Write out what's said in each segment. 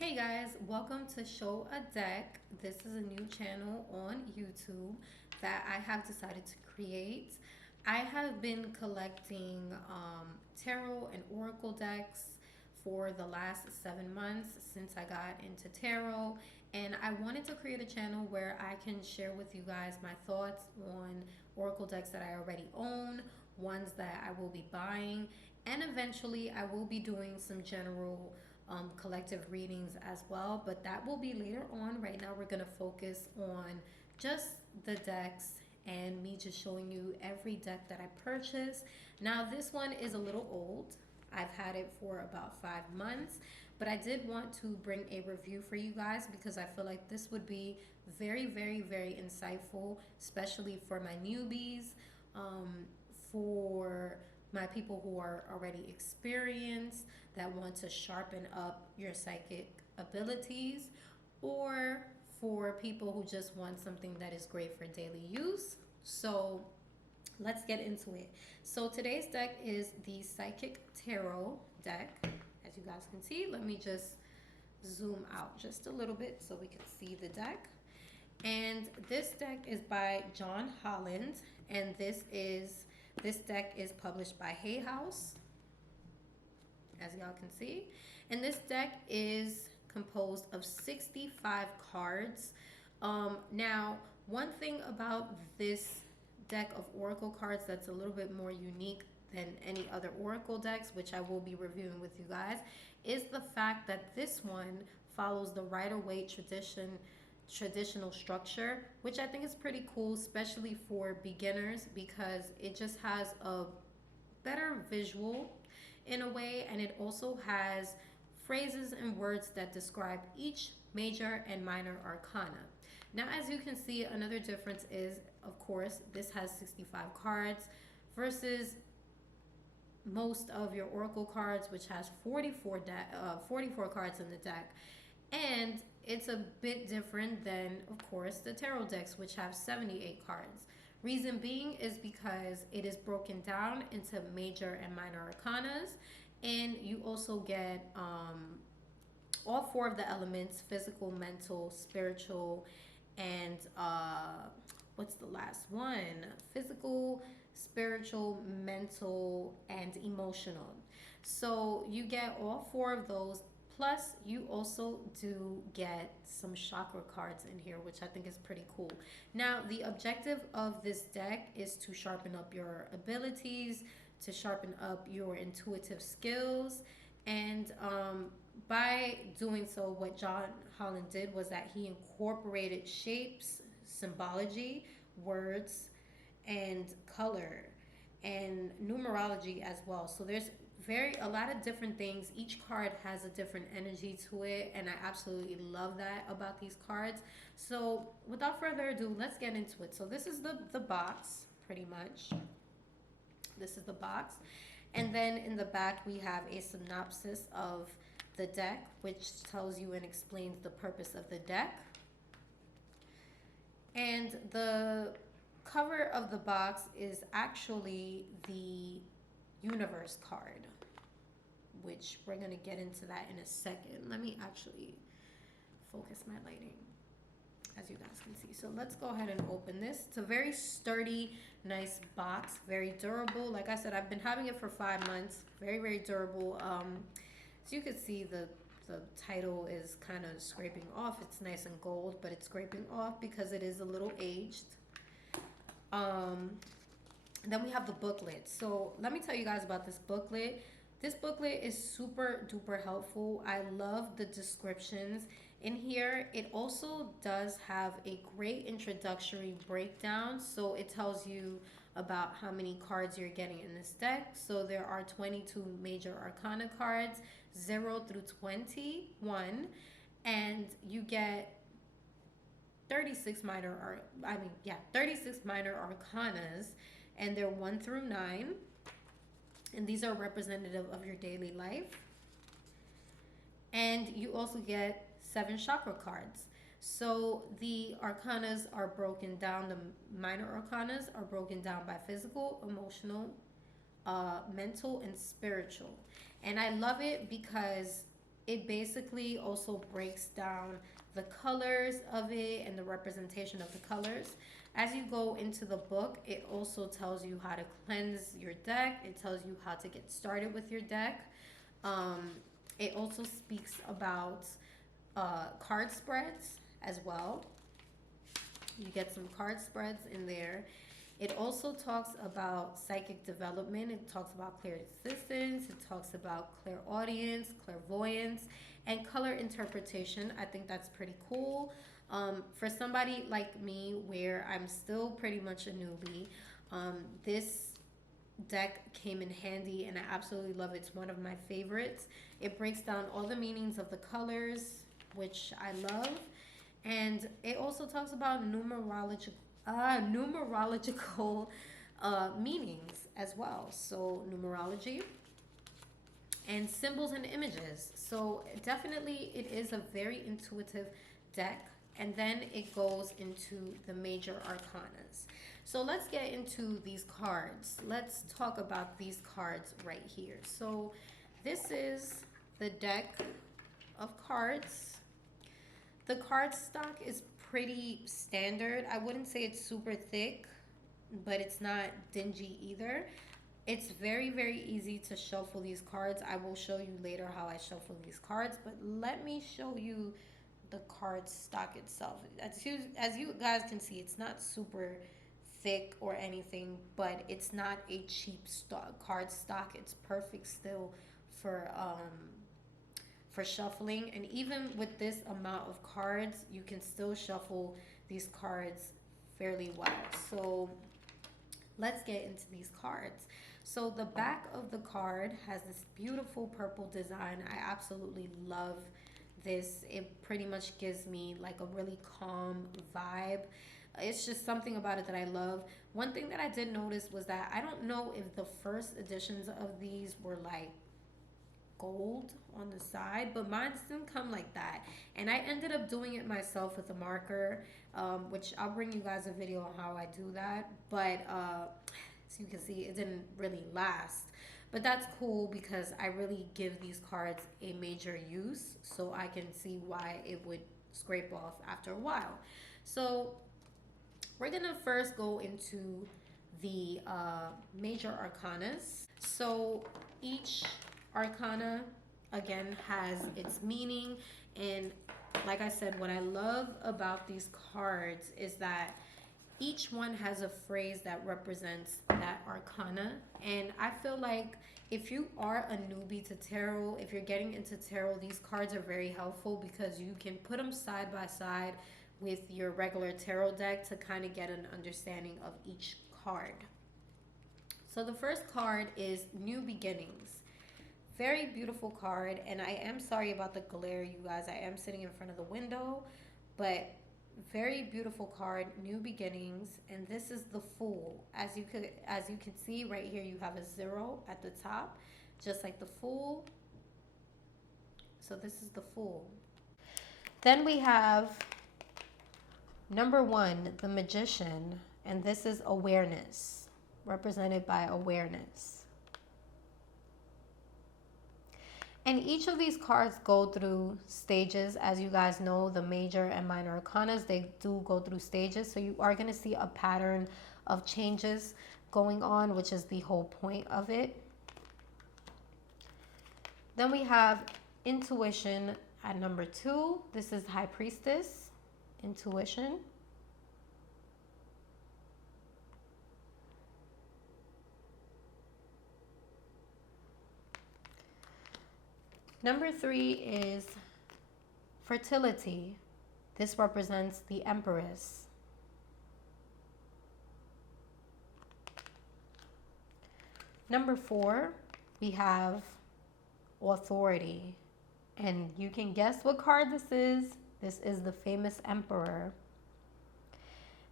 Hey guys, welcome to Showadeck. This is a new channel on YouTube that I have decided to create. I have been collecting tarot and oracle decks for the last 7 months since I got into tarot, and I wanted to create a channel where I can share with you guys my thoughts on oracle decks that I already own, ones that I will be buying, and eventually I will be doing some general collective readings as well, but that will be later on. Right now, we're going to focus on just the decks and me just showing you every deck that I purchased. Now, this one is a little old. I've had it for about 5 months, but I did want to bring a review for you guys because I feel like this would be very, very, very insightful, especially for my newbies, for my people who are already experienced that want to sharpen up your psychic abilities, or for people who just want something that is great for daily use. So let's get into it. So today's deck is the Psychic Tarot deck. As you guys can see, let me just zoom out just a little bit so we can see the deck. And this deck is by John Holland, and this deck is published by Hay House, as y'all can see. And this deck is composed of 65 cards. Now, one thing about this deck of oracle cards that's a little bit more unique than any other oracle decks, which I will be reviewing with you guys, is the fact that this one follows the Rider-Waite traditional structure, which I think is pretty cool, especially for beginners, because it just has a better visual in a way, and it also has phrases and words that describe each major and minor arcana. Now, as you can see, another difference is, of course, this has 65 cards versus most of your oracle cards, which has 44 cards in the deck. And it's a bit different than, of course, the tarot decks, which have 78 cards. Reason being is because it is broken down into major and minor arcanas, and you also get all four of the elements: physical, mental, spiritual, and what's the last one? Physical, spiritual, mental, and emotional. So you get all four of those. Plus, you also do get some chakra cards in here, which I think is pretty cool. Now, the objective of this deck is to sharpen up your abilities, to sharpen up your intuitive skills, and by doing so, what John Holland did was that he incorporated shapes, symbology, words, and color, and numerology as well. So there's a lot of different things. Each card has a different energy to it, and I absolutely love that about these cards. So without further ado, let's get into it. So this is the box, pretty much. This is the box. And then in the back, we have a synopsis of the deck, which tells you and explains the purpose of the deck. And the cover of the box is actually the universe card, which we're going to get into that in a second. Let me actually focus my lighting, as you guys can see. So let's go ahead and open this. It's a very sturdy, nice box, very durable. Like I said, I've been having it for 5 months. Very, very durable. As you can see, the title is kind of scraping off. It's nice and gold, but it's scraping off because it is a little aged. Then we have the booklet. So let me tell you guys about this booklet. This booklet is super duper helpful. I love the descriptions in here. It also does have a great introductory breakdown. So it tells you about how many cards you're getting in this deck. So there are 22 major arcana cards, 0 through 21, and you get 36 minor arcanas, and they're 1 through 9, and these are representative of your daily life. And you also get 7 chakra cards. So the arcanas are broken down, the minor arcanas are broken down by physical, emotional, mental, and spiritual. And I love it because it basically also breaks down the colors of it and the representation of the colors. As you go into the book, it also tells you how to cleanse your deck. It tells you how to get started with your deck. Um, it also speaks about card spreads as well. You get some card spreads in there. It also talks about psychic development. It talks about clairsentience. It talks about clairaudience, clairvoyance, and color interpretation. I think that's pretty cool. For somebody like me, where I'm still pretty much a newbie, this deck came in handy and I absolutely love it. It's one of my favorites. It breaks down all the meanings of the colors, which I love. And it also talks about numerological meanings as well. So numerology and symbols and images. So definitely it is a very intuitive deck. And then it goes into the major arcanas. So let's get into these cards. Let's talk about these cards right here. So this is the deck of cards. The card stock is pretty standard. I wouldn't say it's super thick, but it's not dingy either. It's very, very easy to shuffle these cards. I will show you later how I shuffle these cards, but let me show you the card stock itself. As you guys can see, it's not super thick or anything, but it's not a cheap card stock. It's perfect still for shuffling. And even with this amount of cards, you can still shuffle these cards fairly well. So let's get into these cards. So the back of the card has this beautiful purple design. I absolutely love this. It pretty much gives me like a really calm vibe. It's just something about it that I love. One thing that I did notice was that I don't know if the first editions of these were like gold on the side, but mine didn't come like that. And I ended up doing it myself with a marker, which I'll bring you guys a video on how I do that. But as you can see, it didn't really last. But that's cool because I really give these cards a major use, so I can see why it would scrape off after a while. So we're gonna first go into the major arcanas. So each arcana again has its meaning, and like I said, what I love about these cards is that each one has a phrase that represents that arcana. And I feel like if you are a newbie to tarot, if you're getting into tarot, these cards are very helpful because you can put them side by side with your regular tarot deck to kind of get an understanding of each card. So the first card is New Beginnings. Very beautiful card, and I am sorry about the glare, you guys. I am sitting in front of the window, but very beautiful card, New Beginnings. And this is the Fool. As you can see right here, you have a 0 at the top, just like the Fool. So this is the Fool. Then we have number 1, the Magician, and this is awareness, represented by awareness. And each of these cards go through stages. As you guys know, the major and minor arcanas, they do go through stages. So you are going to see a pattern of changes going on, which is the whole point of it. Then we have Intuition at number 2. This is High Priestess, Intuition. Number 3 is Fertility. This represents the Empress. Number 4, we have Authority. And you can guess what card this is. This is the famous Emperor.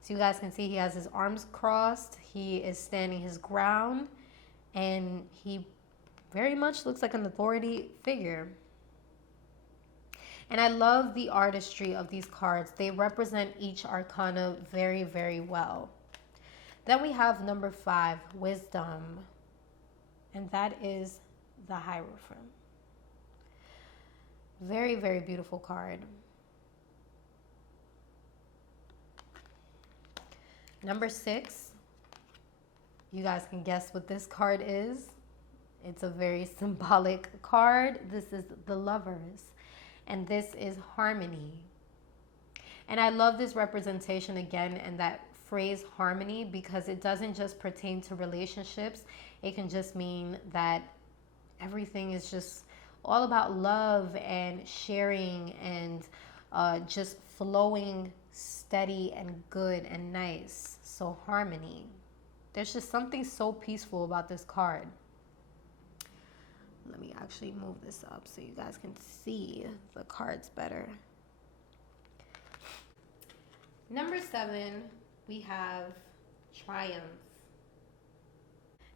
So you guys can see he has his arms crossed. He is standing his ground. And he very much looks like an authority figure. And I love the artistry of these cards. They represent each arcana very, very well. Then we have number 5, Wisdom. And that is the Hierophant. Very, very beautiful card. Number 6, you guys can guess what this card is. It's a very symbolic card. This is the Lovers, and this is harmony. And I love this representation again, and that phrase harmony, because it doesn't just pertain to relationships. It can just mean that everything is just all about love and sharing and just flowing steady and good and nice. So harmony. There's just something so peaceful about this card. Let me actually move this up so you guys can see the cards better. Number 7, we have Triumph.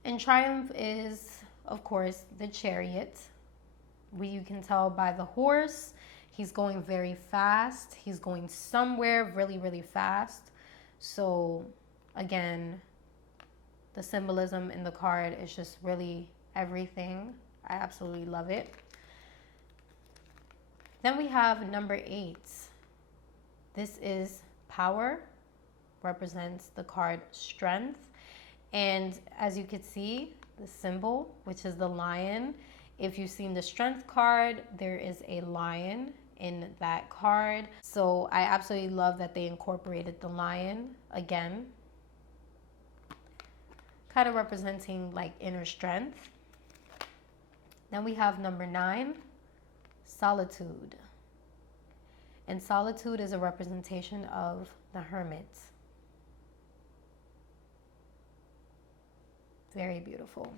And Triumph is, of course, the Chariot. You can tell by the horse, he's going very fast. He's going somewhere really, really fast. So, again, the symbolism in the card is just really everything. I absolutely love it. Then we have number 8. This is Power, represents the card Strength. And as you can see, the symbol, which is the lion. If you've seen the Strength card, there is a lion in that card. So I absolutely love that they incorporated the lion again, kind of representing like inner strength. Then we have number 9, Solitude. And solitude is a representation of the hermit. Very beautiful.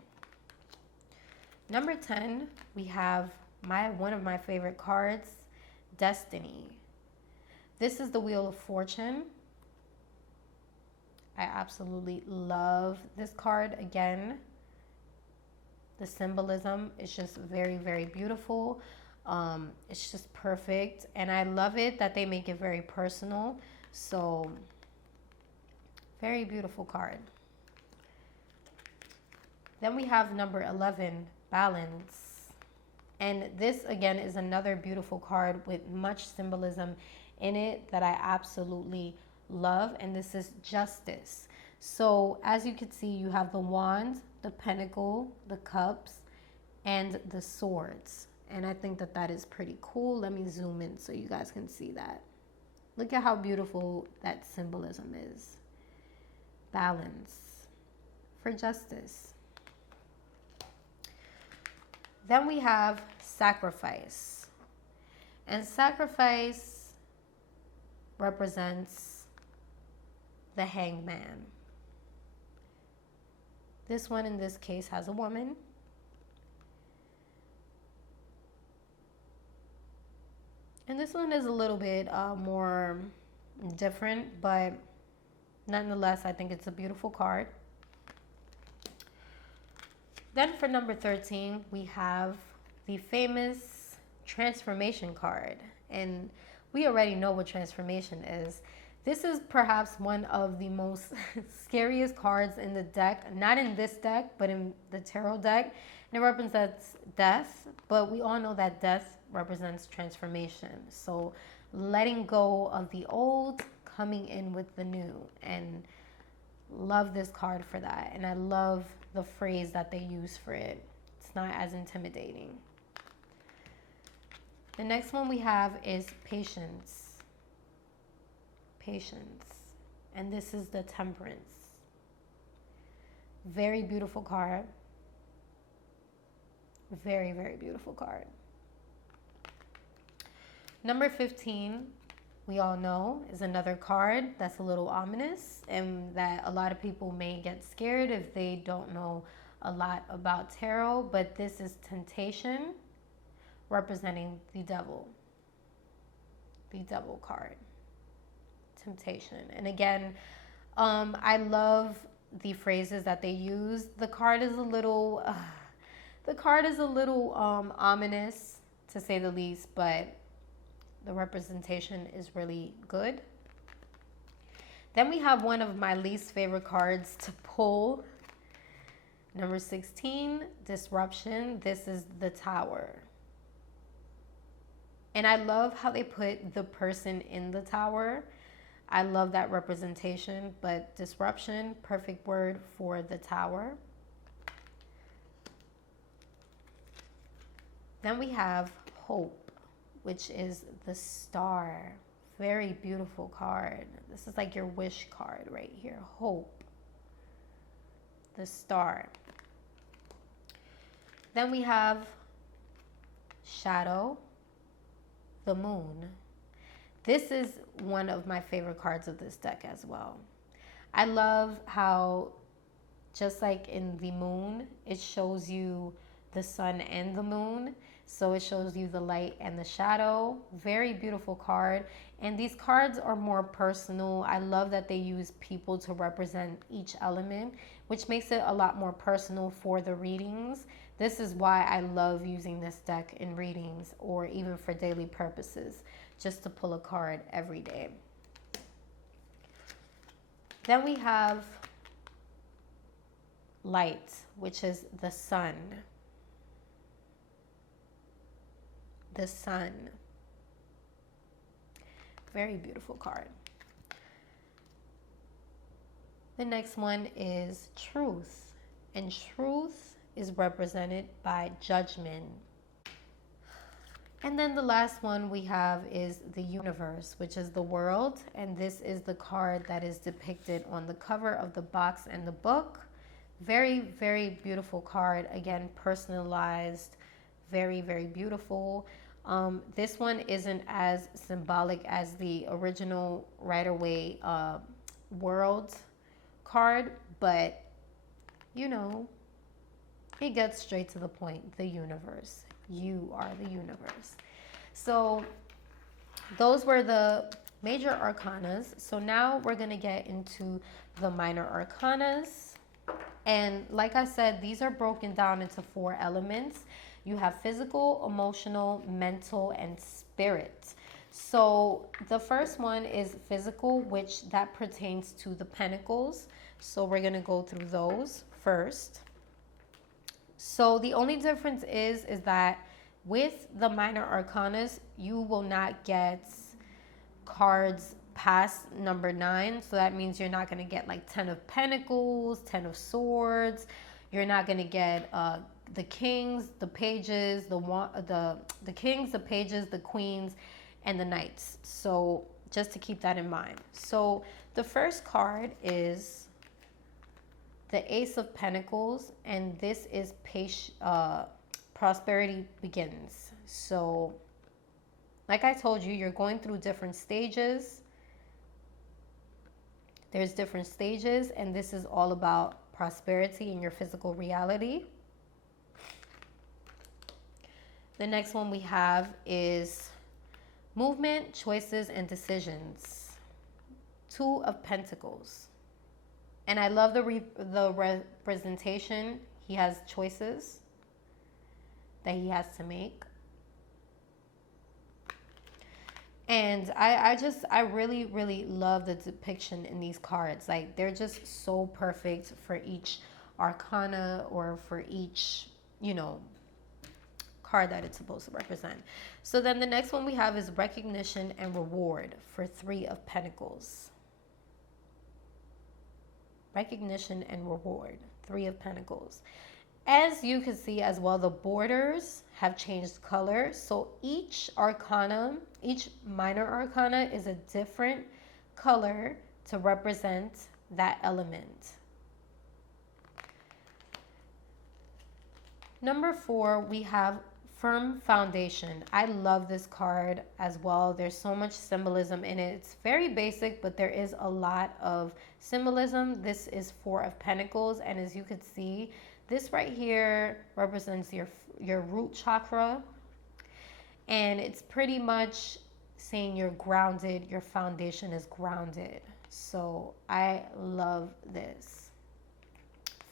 Number 10, we have one of my favorite cards, Destiny. This is the Wheel of Fortune. I absolutely love this card. Again, the symbolism is just very, very beautiful. It's just perfect, and I love it that they make it very personal. So very beautiful card. Then we have number 11, Balance. And this again is another beautiful card with much symbolism in it that I absolutely love, and this is Justice. So as you can see, you have the wand, the pentacle, the cups, and the swords. And I think that that is pretty cool. Let me zoom in so you guys can see that. Look at how beautiful that symbolism is. Balance for justice. Then we have Sacrifice. And Sacrifice represents the Hangman. This one in this case has a woman. And this one is a little bit more different, but nonetheless, I think it's a beautiful card. Then for number 13, we have the famous Transformation card. And we already know what Transformation is. This is perhaps one of the most scariest cards in the deck. Not in this deck, but in the tarot deck. And it represents death, but we all know that death represents transformation. So letting go of the old, coming in with the new. And love this card for that. And I love the phrase that they use for it. It's not as intimidating. The next one we have is Patience. Patience. And this is the Temperance. Very beautiful card. Very, very beautiful card. Number 15, we all know, is another card that's a little ominous and that a lot of people may get scared if they don't know a lot about tarot. But this is Temptation, representing the devil. The devil card. Temptation. And again, I love the phrases that they use. The card is a little ominous, to say the least, but the representation is really good. Then we have one of my least favorite cards to pull. Number 16, Disruption. This is the Tower. And I love how they put the person in the tower. I love that representation, but disruption, perfect word for the tower. Then we have hope, which is the star. Very beautiful card. This is like your wish card right here. Hope. The star. Then we have shadow, the moon. This is one of my favorite cards of this deck as well. I love how, just like in the moon, it shows you the sun and the moon. So it shows you the light and the shadow. Very beautiful card. And these cards are more personal. I love that they use people to represent each element, which makes it a lot more personal for the readings. This is why I love using this deck in readings or even for daily purposes, just to pull a card every day. Then we have light, which is the sun. The sun. Very beautiful card. The next one is truth. And truth is represented by judgment. And then the last one we have is the universe, which is the world. And this is the card that is depicted on the cover of the box and the book. Very, very beautiful card. Again, personalized. Very, very beautiful. This one isn't as symbolic as the original Rider-Waite world card, but you know, it gets straight to the point. The universe. You are the universe. So those were the major arcanas. So now we're going to get into the minor arcanas. And like I said, these are broken down into 4 elements. You have physical, emotional, mental, and spirit. So the first one is physical, which that pertains to the pentacles. So we're going to go through those first. So the only difference is that with the minor arcanas, you will not get cards past number 9. So that means you're not going to get like 10 of pentacles, 10 of swords. You're not going to get the kings, the pages, the kings, the pages, the queens, and the knights. So just to keep that in mind. So the first card is the Ace of Pentacles, and this is prosperity begins. So like I told you, you're going through different stages. There's different stages, and this is all about prosperity in your physical reality. The next one we have is movement, choices, and decisions. 2 of Pentacles. And I love the representation. He has choices that he has to make. And I really, really love the depiction in these cards. Like, they're just so perfect for each arcana or for each, you know, card that it's supposed to represent. So then the next one we have is recognition and reward for 3 of Pentacles. Recognition and reward, 3 of Pentacles. As you can see as well, the borders have changed color. So each arcana, each minor arcana is a different color to represent that element. Number 4, we have firm foundation. I love this card as well. There's so much symbolism in it. It's very basic, but there is a lot of symbolism. This is 4 of Pentacles, and as you could see, this right here represents your root chakra, and it's pretty much saying you're grounded, your foundation is grounded. So I love this.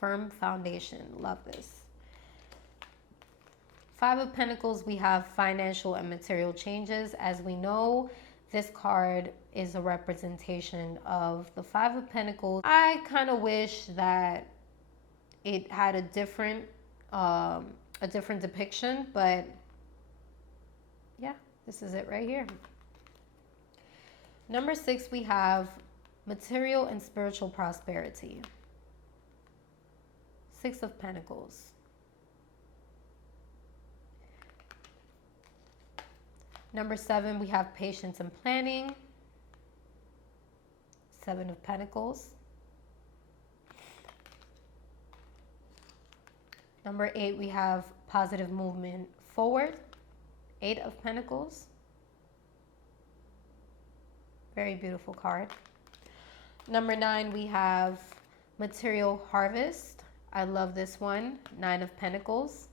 Firm foundation, love this. 5 of Pentacles, we have financial and material changes. As we know, this card is a representation of the 5 of Pentacles. I kind of wish that it had a different depiction, but yeah, This is it right here. Number 6, we have material and spiritual prosperity. 6 of Pentacles. Number 7, we have patience and planning. 7 of Pentacles. Number 8, we have positive movement forward. 8 of Pentacles. Very beautiful card. Number 9, we have material harvest. I love this one. 9 of Pentacles.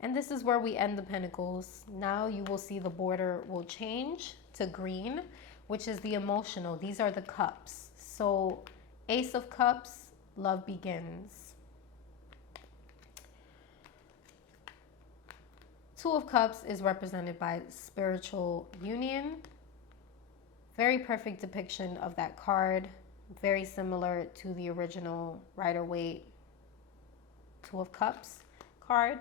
And this is where we end the Pentacles. Now you will see the border will change to green, which is the emotional. These are the cups. So Ace of Cups, love begins. 2 of Cups is represented by spiritual union. Very perfect depiction of that card. Very similar to the original Rider-Waite 2 of Cups card.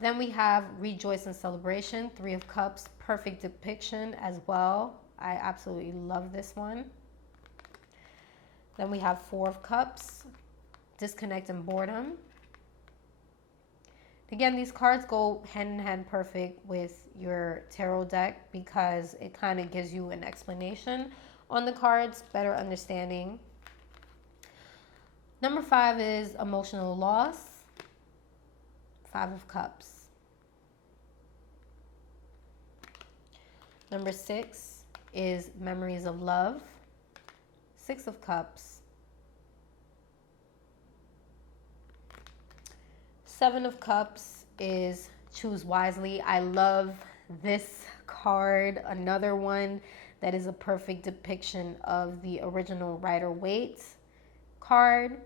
Then we have Rejoice and Celebration, 3 of Cups. Perfect depiction as well. I absolutely love this one. Then we have 4 of Cups, Disconnect and Boredom. Again, these cards go hand in hand perfect with your tarot deck because it kind of gives you an explanation on the cards, better understanding. Number 5 is emotional loss. 5 of Cups. Number 6 is memories of love. 6 of Cups. 7 of Cups is choose wisely. I love this card. Another one that is a perfect depiction of the original Rider-Waite card.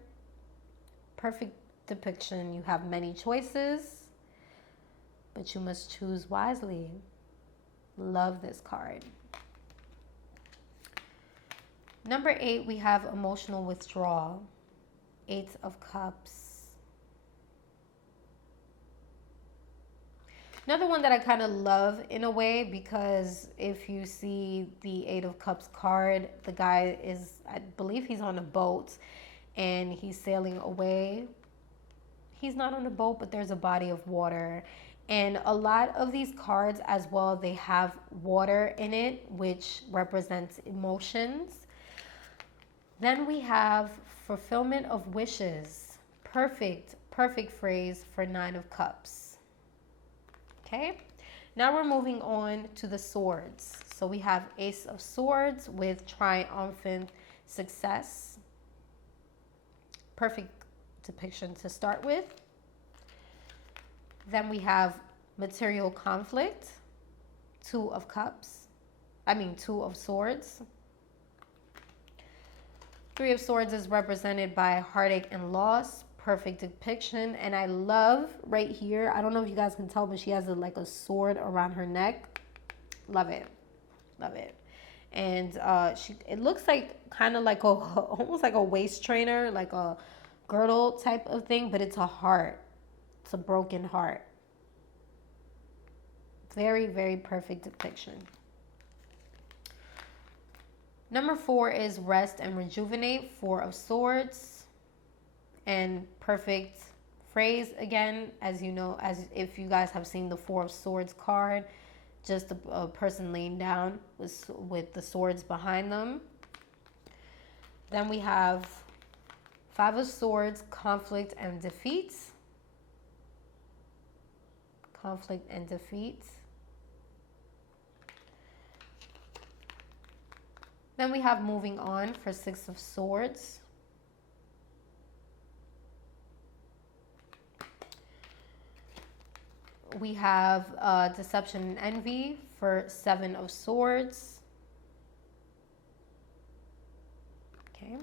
Perfect depiction. You have many choices, but you must choose wisely. Love this card. Number 8, we have emotional withdrawal. 8 of Cups. Another one that I kind of love in a way, because if you see the 8 of Cups card, the guy is, I believe he's on a boat and he's sailing away. He's not on a boat, but there's a body of water. And a lot of these cards as well, they have water in it, which represents emotions. Then we have fulfillment of wishes. Perfect phrase for 9 of Cups. Okay, now we're moving on to the swords. So we have Ace of Swords with triumphant success. Perfect depiction to start with. Then we have material conflict. 2 of Swords. 3 of Swords is represented by heartache and loss. Perfect depiction. And I love right here, I don't know if you guys can tell, but she has like a sword around her neck. Love it. Love it. And it looks like kind of like almost like a waist trainer, like a girdle type of thing, but it's a heart. It's a broken heart. Very, very perfect depiction. Number 4 is rest and rejuvenate. 4 of Swords. And perfect phrase again, as you know, as if you guys have seen the 4 of Swords card, just a person laying down with the swords behind them. Then we have 5 of Swords, conflict and defeat. Conflict and defeat. Then we have moving on for 6 of Swords. We have deception and envy for 7 of Swords. Okay.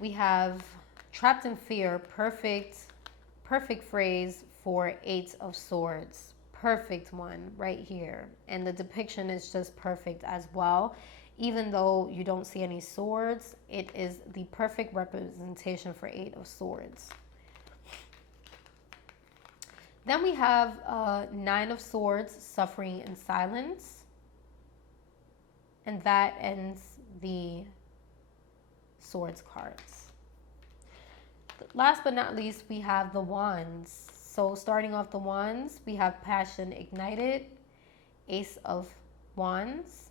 We have trapped in fear. Perfect phrase for 8 of Swords. Perfect one right here. And the depiction is just perfect as well. Even though you don't see any swords, it is the perfect representation for 8 of Swords. Then we have Nine of Swords, Suffering in Silence. And that ends the Swords cards. Last but not least, we have the Wands. So starting off the Wands, we have Passion Ignited, Ace of Wands.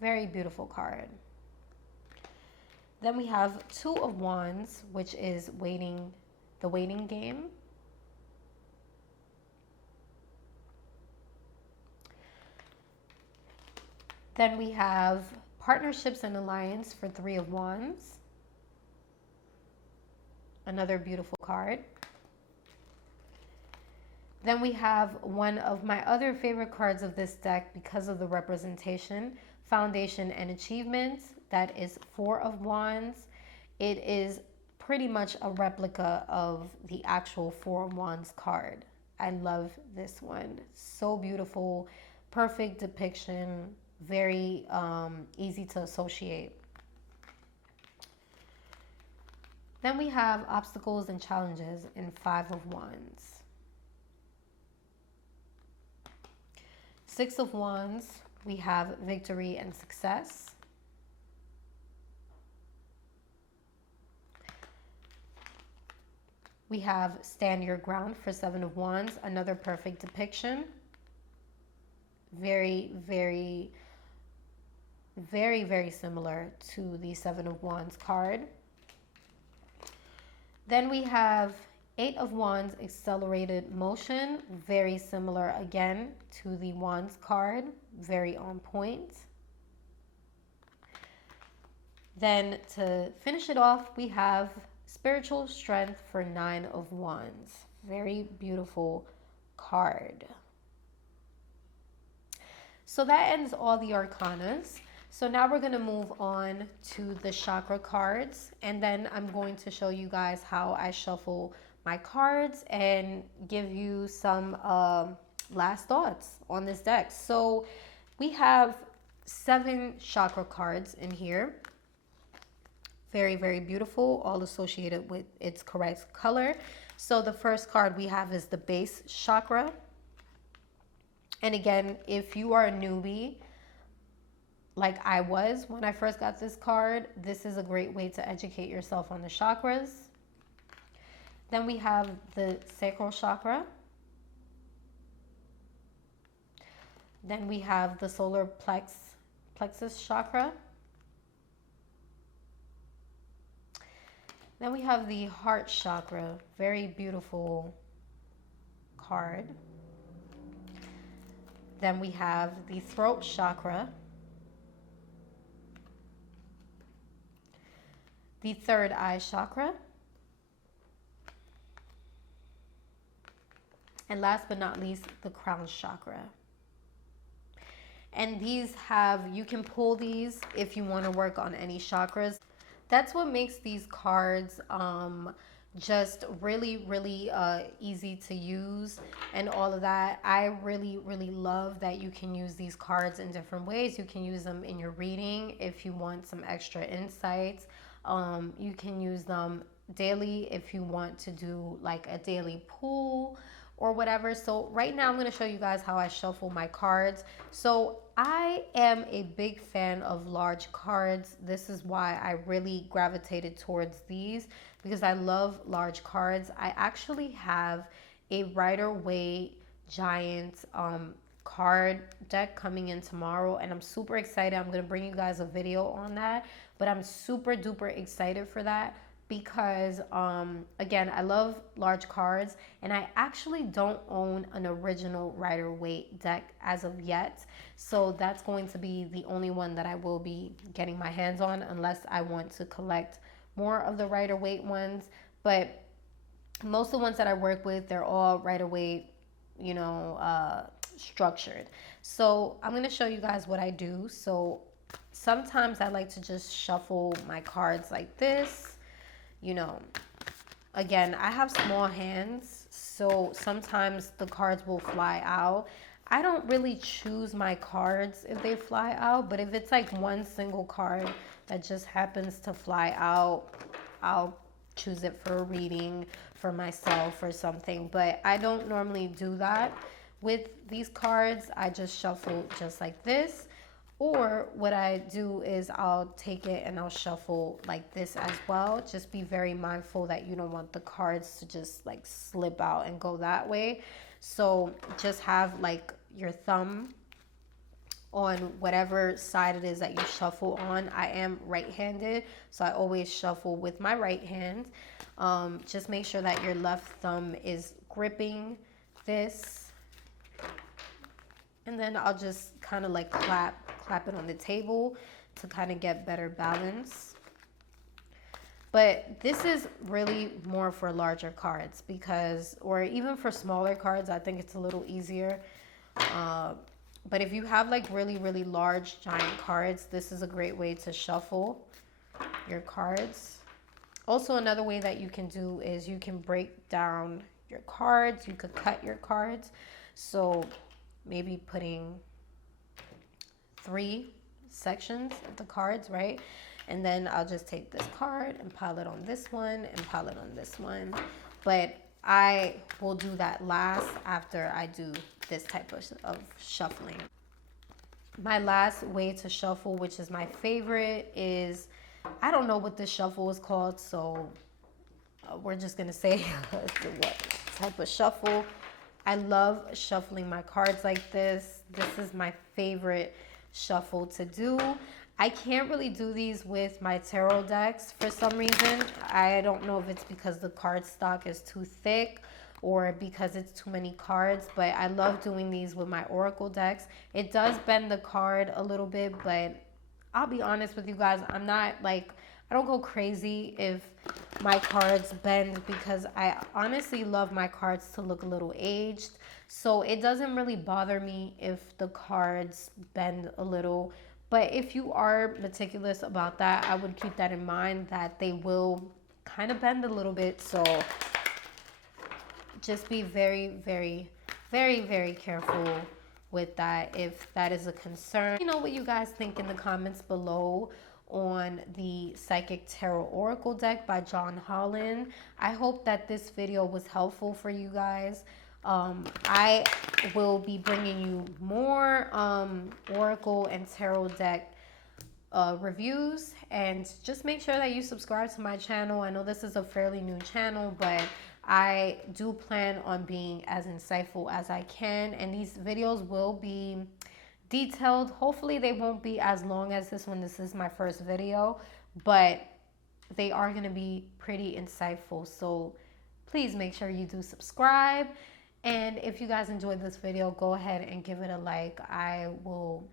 Very beautiful card. Then we have Two of Wands, which is the waiting game. Then we have Partnerships and Alliance for Three of Wands. Another beautiful card. Then we have one of my other favorite cards of this deck because of the representation, Foundation and Achievements. That is Four of Wands. It is pretty much a replica of the actual Four of Wands card. I love this one. So beautiful, perfect depiction, very easy to associate. Then we have Obstacles and Challenges in Five of Wands. Six of Wands, we have Victory and Success. We have Stand Your Ground for Seven of Wands, another perfect depiction. Very, very, very, very similar to the Seven of Wands card. Then we have Eight of Wands, Accelerated Motion, very similar again to the Wands card, very on point. Then to finish it off, we have Spiritual Strength for Nine of Wands, very beautiful card. So that ends all the arcanas. So now we're going to move on to the chakra cards, and then I'm going to show you guys how I shuffle my cards and give you some last thoughts on this deck. So we have 7 chakra cards in here. Very, very beautiful, all associated with its correct color. So the first card we have is the base chakra. And again, if you are a newbie, like I was when I first got this card, this is a great way to educate yourself on the chakras. Then we have the sacral chakra. Then we have the solar plexus chakra. Then we have the heart chakra, very beautiful card. Then we have the throat chakra. The third eye chakra. And last but not least, the crown chakra. And these you can pull these if you want to work on any chakras. That's what makes these cards just really, really easy to use and all of that. I really, really love that you can use these cards in different ways. You can use them in your reading if you want some extra insights. You can use them daily if you want to do like a daily pull or whatever. So right now I'm going to show you guys how I shuffle my cards. So I am a big fan of large cards. This is why I really gravitated towards these, because I love large cards. I actually have a Rider-Waite giant card deck coming in tomorrow, and I'm super excited. I'm going to bring you guys a video on that, but I'm super duper excited for that because again, I love large cards, and I actually don't own an original Rider-Waite deck as of yet. So that's going to be the only one that I will be getting my hands on, unless I want to collect more of the Rider-Waite ones. But most of the ones that I work with, they're all Rider-Waite, you know, structured. So I'm going to show you guys what I do. So sometimes I like to just shuffle my cards like this. You know, again, I have small hands, so sometimes the cards will fly out. I don't really choose my cards if they fly out, but if it's like one single card that just happens to fly out, I'll choose it for a reading for myself or something. But I don't normally do that with these cards. I just shuffle just like this. Or what I do is I'll take it and I'll shuffle like this as well. Just be very mindful that you don't want the cards to just like slip out and go that way. So just have like your thumb on whatever side it is that you shuffle on. I am right-handed, so I always shuffle with my right hand. Just make sure that your left thumb is gripping this. And then I'll just kind of like clap it on the table to kind of get better balance. But this is really more for larger cards because, or even for smaller cards, I think it's a little easier. But if you have like really, really large, giant cards, this is a great way to shuffle your cards. Also, another way that you can do is you can break down your cards. You could cut your cards. So maybe putting 3 sections of the cards, right? And then I'll just take this card and pile it on this one and pile it on this one. But I will do that last after I do this type of shuffling. My last way to shuffle, which is my favorite, is, I don't know what this shuffle is called, so we're just gonna say what type of shuffle. I love shuffling my cards like this. This is my favorite shuffle to do. I can't really do these with my tarot decks for some reason. I don't know if it's because the card stock is too thick or because it's too many cards, but I love doing these with my oracle decks. It does bend the card a little bit, but I'll be honest with you guys, I'm not like, I don't go crazy if my cards bend because I honestly love my cards to look a little aged. So it doesn't really bother me if the cards bend a little. But if you are meticulous about that, I would keep that in mind that they will kind of bend a little bit. So just be very, very, very, very careful with that if that is a concern. You know what you guys think in the comments below on the Psychic Tarot Oracle deck by John Holland. I hope that this video was helpful for you guys. I will be bringing you more Oracle and Tarot deck reviews, and just make sure that you subscribe to my channel. I know this is a fairly new channel, but I do plan on being as insightful as I can, and these videos will be detailed. Hopefully they won't be as long as this one. This is my first video, but they are going to be pretty insightful. So please make sure you do subscribe. And if you guys enjoyed this video, go ahead and give it a like. I will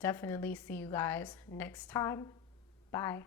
definitely see you guys next time. Bye.